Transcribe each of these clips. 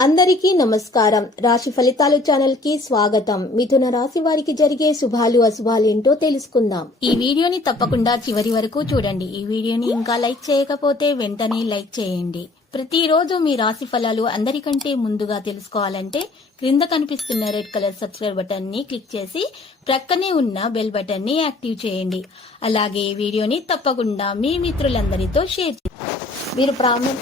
అందరికీ నమస్కారం. రాశి ఫలితాలు ఛానల్ కి స్వాగతం. మిథున రాశి వారికి జరిగే శుభాలు అశుభాలు ఏంటో తెలుసుకుందాం. ఈ వీడియోని తప్పకుండా చివరి వరకు చూడండి. ఈ వీడియోని ఇంకా లైక్ చేయకపోతే వెంటనే లైక్ చేయండి. ప్రతిరోజు మీ రాశి ఫలాలు అందరికంటే ముందుగా తెలుసుకోవాలంటే క్రింద కనిపిస్తున్న రెడ్ కలర్ సబ్స్క్రైబ్ బటన్ ని క్లిక్ చేసి ప్రక్కనే ఉన్న బెల్ బటన్ ని యాక్టివ్ చేయండి. అలాగే ఈ వీడియోని తప్పకుండా మీ మిత్రులందరితో షేర్ చేయండి. మీరు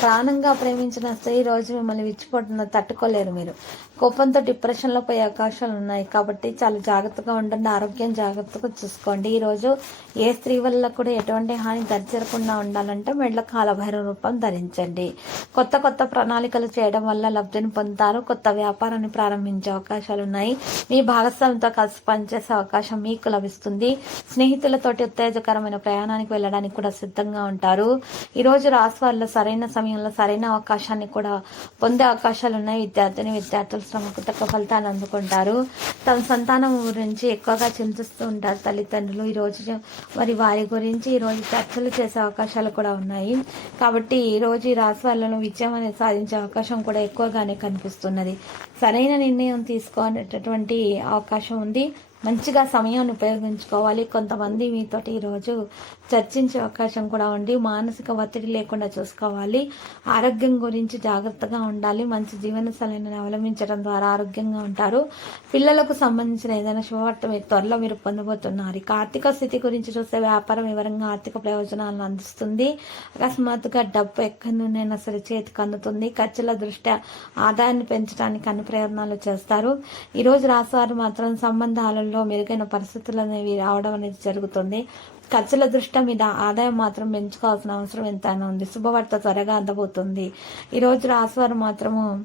ప్రాణంగా ప్రేమించిన స్త్రీ రోజు మిమ్మల్ని విచ్చిపోతున్న తట్టుకోలేరు. మీరు కోపంతో డిప్రెషన్లో పోయే అవకాశాలు ఉన్నాయి కాబట్టి చాలా జాగ్రత్తగా ఉండండి. ఆరోగ్యం జాగ్రత్తగా చూసుకోండి. ఈరోజు ఏ స్త్రీ వల్ల కూడా ఎటువంటి హాని దరిచేరకుండా ఉండాలంటే మెడల కాలభైరవ రూపం ధరించండి. కొత్త ప్రణాళికలు చేయడం వల్ల లబ్ధిని పొందుతారు. కొత్త వ్యాపారాన్ని ప్రారంభించే అవకాశాలు ఉన్నాయి. మీ భాగస్వామితో కలిసి పనిచేసే అవకాశం మీకు లభిస్తుంది. స్నేహితులతోటి ఉత్తేజకరమైన ప్రయాణానికి వెళ్ళడానికి కూడా సిద్ధంగా ఉంటారు. ఈరోజు రాశి వారిలో సరైన సమయంలో సరైన అవకాశాన్ని కూడా పొందే అవకాశాలు ఉన్నాయి. విద్యార్థులు శ్రమకు తగ్గ ఫలితాలు అందుకుంటారు. తమ సంతానం గురించి ఎక్కువగా చింతిస్తూ ఉంటారు తల్లిదండ్రులు. ఈరోజు మరి వారి గురించి ఈరోజు చర్చలు చేసే అవకాశాలు కూడా ఉన్నాయి. కాబట్టి ఈరోజు ఈ రాశి వాళ్ళను విజయం అనేది సాధించే అవకాశం కూడా ఎక్కువగానే కనిపిస్తున్నది. సరైన నిర్ణయం తీసుకోనేటటువంటి అవకాశం ఉంది. మంచిగా సమయాన్ని ఉపయోగించుకోవాలి. కొంతమంది మీతోటి ఈరోజు చర్చించే అవకాశం కూడా ఉంది. మానసిక ఒత్తిడి లేకుండా చూసుకోవాలి. ఆరోగ్యం గురించి జాగ్రత్తగా ఉండాలి. మంచి జీవన శైలిని అవలంబించడం ద్వారా ఆరోగ్యంగా ఉంటారు. పిల్లలకు సంబంధించిన ఏదైనా శుభవార్త త్వరలో మీరు పొందబోతున్నారు. ఇక ఆర్థిక స్థితి గురించి చూస్తే వ్యాపారం వివరంగా ఆర్థిక ప్రయోజనాలను అందిస్తుంది. అకస్మాత్తుగా డబ్బు ఎక్కడి నుండైనా సరే చేతికి అందుతుంది. ఖర్చుల దృష్ట్యా ఆదాయాన్ని పెంచడానికి అన్ని ప్రయత్నాలు చేస్తారు. ఈరోజు రాశివారు మాత్రం సంబంధాలలో మెరుగైన పరిస్థితులు అనేవి రావడం అనేది జరుగుతుంది. ఖర్చుల దృష్ట్యా మీద ఆదాయం మాత్రం పెంచుకోవాల్సిన అవసరం ఎంతైనా ఉంది. శుభవార్త త్వరగా అందబోతుంది. ఈరోజు రాశివారు మాత్రము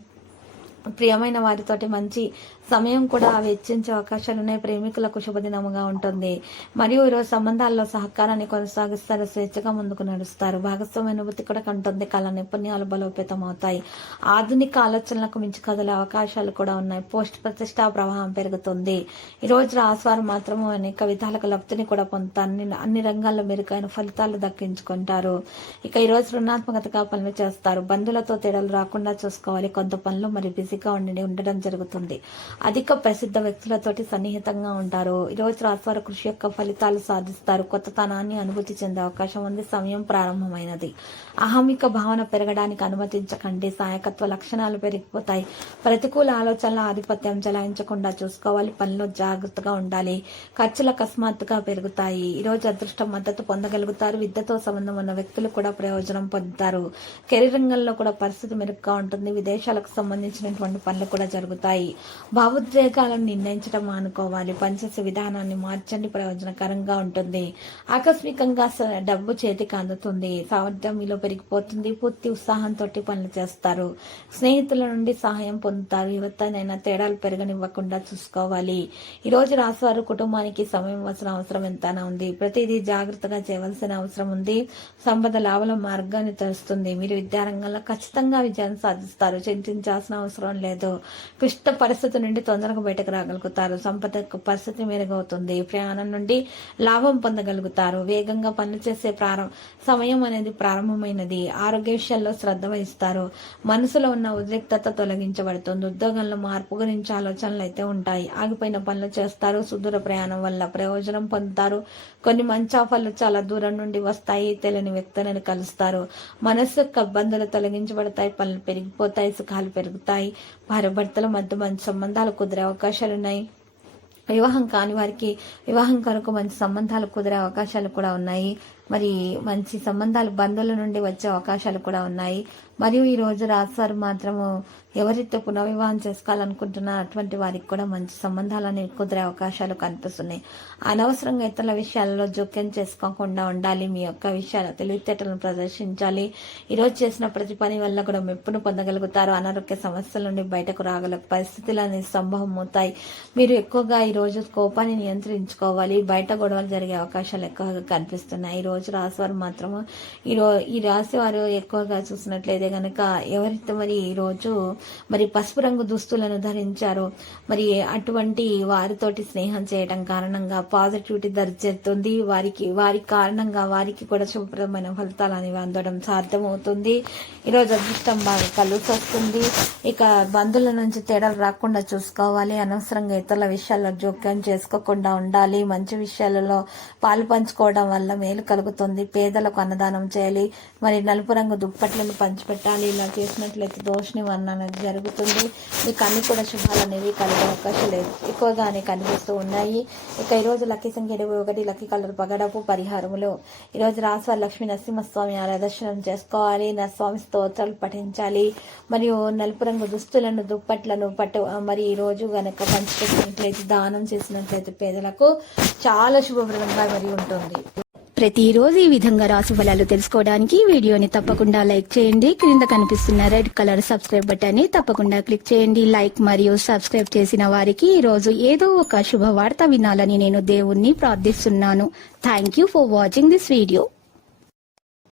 ప్రియమైన వారితోటి మంచి సమయం కూడా వెచ్చించే అవకాశాలు ఉన్నాయి. ప్రేమికులకు శుభదినముగా ఉంటుంది. మరియు ఈరోజు సంబంధాల్లో సహకారాన్ని కొనసాగిస్తారు. స్వేచ్ఛగా ముందుకు నడుస్తారు. భాగస్వామ్య అనుభూతి కూడా కంటుంది. కళ నైపుణ్యాలు బలోపేతం అవుతాయి. ఆధునిక ఆలోచనలకు మించి కదిలే అవకాశాలు కూడా ఉన్నాయి. పోస్ట్ ప్రతిష్టా ప్రవాహం పెరుగుతుంది. ఈరోజు రాశివారు మాత్రము అనేక విధాలకు లబ్ధిని కూడా పొందుతారు. అన్ని రంగాల్లో మెరుగైన ఫలితాలు దక్కించుకుంటారు. ఇక ఈరోజు రుణాత్మకతగా పనులు చేస్తారు. బంధువులతో తేడాలు రాకుండా చూసుకోవాలి. కొంత పనులు మరి బిజీగా ఉండడం జరుగుతుంది. అధిక ప్రసిద్ధ వ్యక్తులతోటి సన్నిహితంగా ఉంటారు. ఈరోజు రాశివారు కృషి యొక్క ఫలితాలు సాధిస్తారు. కొత్తతనాన్ని అనుభూతి చెందే అవకాశం ఉంది. సమయం ప్రారంభమైనది. అహమిక భావన పెరగడానికి అనుమతించకండి. సాయకత్వ లక్షణాలు పెరిగిపోతాయి. ప్రతికూల ఆలోచనల ఆధిపత్యం చెలాయించకుండా చూసుకోవాలి. పనిలో జాగ్రత్తగా ఉండాలి. ఖర్చులు అకస్మాత్తుగా పెరుగుతాయి. ఈరోజు అదృష్టం మద్దతు పొందగలుగుతారు. విద్యతో సంబంధం ఉన్న వ్యక్తులు కూడా ప్రయోజనం పొందుతారు. కెరీర్ రంగంలో కూడా పరిస్థితి మెరుగ్గా ఉంటుంది. విదేశాలకు సంబంధించినటువంటి పనులు కూడా జరుగుతాయి. భావోద్వేగాలను నిర్ణయించడం మానుకోవాలి. పనిచేసే విధానాన్ని మార్చండి. ప్రయోజనకరంగా ఉంటుంది. ఆకస్మికంగా డబ్బు చేతికి అందుతుంది. సామర్థ్యం మీలో పెరిగిపోతుంది. పూర్తి ఉత్సాహంతో పనులు చేస్తారు. స్నేహితుల నుండి సహాయం పొందుతారు. ఎవరితోనైనా తేడాలు పెరగనివ్వకుండా చూసుకోవాలి. ఈరోజు రాశివారు కుటుంబానికి సమయం ఇవ్వాల్సిన అవసరం ఎంతైనా ఉంది. ప్రతిదీ జాగ్రత్తగా చేయవలసిన అవసరం ఉంది. సంపద లాభాల మార్గాన్ని తెరుస్తుంది. మీరు విద్యారంగంలో ఖచ్చితంగా విజయాన్ని సాధిస్తారు. చింతించాల్సిన అవసరం లేదు. క్లిష్ట పరిస్థితి నుండి తొందరగా బయటకు రాగలుగుతారు. సంపద పరిస్థితి మెరుగవుతుంది. ప్రయాణం నుండి లాభం పొందగలుగుతారు. వేగంగా పనులు చేసే సమయం అనేది ప్రారంభమైనది. ఆరోగ్య విషయాల్లో శ్రద్ధ వహిస్తారు. మనసులో ఉన్న ఉద్రిక్తత తొలగించబడుతుంది. ఉద్యోగంలో మార్పు గురించి ఆలోచనలు అయితే ఉంటాయి. ఆగిపోయిన పనులు చేస్తారు. సుదూర ప్రయాణం వల్ల ప్రయోజనం పొందుతారు. కొన్ని మంచి ఆఫర్లు చాలా దూరం నుండి వస్తాయి. తెలియని వ్యక్తులను కలుస్తారు. మనసు యొక్క ఇబ్బందులు తొలగించబడతాయి. పనులు పెరిగిపోతాయి. సుఖాలు పెరుగుతాయి. భార్య భర్తల మధ్య మంచి సంబంధాలు కుదిరే అవకాశాలున్నాయి. వివాహం కాని వారికి వివాహం కొరకు మంచి సంబంధాలు కుదిరే అవకాశాలు కూడా ఉన్నాయి. మరి మంచి సంబంధాలు బంధువుల నుండి వచ్చే అవకాశాలు కూడా ఉన్నాయి. మరియు ఈరోజు రాశివారు మాత్రము ఎవరితో పునర్వివాహం చేసుకోవాలనుకుంటున్నా అటువంటి వారికి కూడా మంచి సంబంధాలని కుదిరే అవకాశాలు కనిపిస్తున్నాయి. అనవసరంగా ఇతరుల విషయాలలో జోక్యం చేసుకోకుండా ఉండాలి. మీ యొక్క విషయాల తెలివితేటలను ప్రదర్శించాలి. ఈరోజు చేసిన ప్రతి పని వల్ల కూడా మెప్పును పొందగలుగుతారు. అనారోగ్య సమస్యల నుండి బయటకు రాగల పరిస్థితులు అనేది సంభవం అవుతాయి. మీరు ఎక్కువగా ఈరోజు కోపాన్ని నియంత్రించుకోవాలి. బయట గొడవలు జరిగే అవకాశాలు ఎక్కువగా కనిపిస్తున్నాయి. ఈరోజు రోజు రాశివారు మాత్రము ఈ రాశి వారు ఎక్కువగా చూసినట్లయితే కనుక ఎవరైతే మరి ఈ రోజు మరి పసుపు రంగు దుస్తులను ధరించారో మరి అటువంటి వారితోటి స్నేహం చేయడం కారణంగా పాజిటివిటీ దరిచేస్తుంది. వారి కారణంగా వారికి కూడా శుభప్రదమైన ఫలితాలు అనేవి అందడం సాధ్యమవుతుంది. ఈరోజు అదృష్టం బాగా కలిసి వస్తుంది. ఇక బంధువుల నుంచి తేడాలు రాకుండా చూసుకోవాలి. అనవసరంగా ఇతరుల విషయాల్లో జోక్యం చేసుకోకుండా ఉండాలి. మంచి విషయాలలో పాలు పంచుకోవడం వల్ల మేలు కలుగుతుంది. పేదలకు అన్నదానం చేయాలి. మరి నలుపు రంగు దుప్పట్లను పంచిపెట్టాలి. ఇలా చేసినట్లయితే దోష నివారణ అనేది జరుగుతుంది. మీకు అన్ని కూడా శుభాలు అనేవి కలిగే అవకాశాలు ఎక్కువగానే కనిపిస్తూ ఉన్నాయి. ఇక ఈరోజు లక్కీ సంఖ్య 21, లక్కీ కలర్ పగడపు పరిహారములు. ఈరోజు రాశివారు లక్ష్మీ నరసింహస్వామి ఆరాధన చేసుకోవాలి. నరస్వామి స్తోత్రాలు పఠించాలి. మరియు నలుపు రంగు దుస్తులను దుప్పట్లను మరి ఈ రోజు గనక పంచిపెట్టినట్లయితే దానం చేసినట్లయితే పేదలకు చాలా శుభప్రదంగా మరి ఉంటుంది. ప్రతిరోజు ఈ విధంగా రాశి ఫలాలు తెలుసుకోవడానికి వీడియోని తప్పకుండా లైక్ చేయండి. క్రింద కనిపిస్తున్న రెడ్ కలర్ సబ్స్క్రైబ్ బటన్ ని తప్పకుండా క్లిక్ చేయండి. లైక్ మరియు సబ్స్క్రైబ్ చేసిన వారికి ఈ రోజు ఏదో ఒక శుభవార్త వినాలని నేను దేవుణ్ణి ప్రార్థిస్తున్నాను. Thank you for watching this video.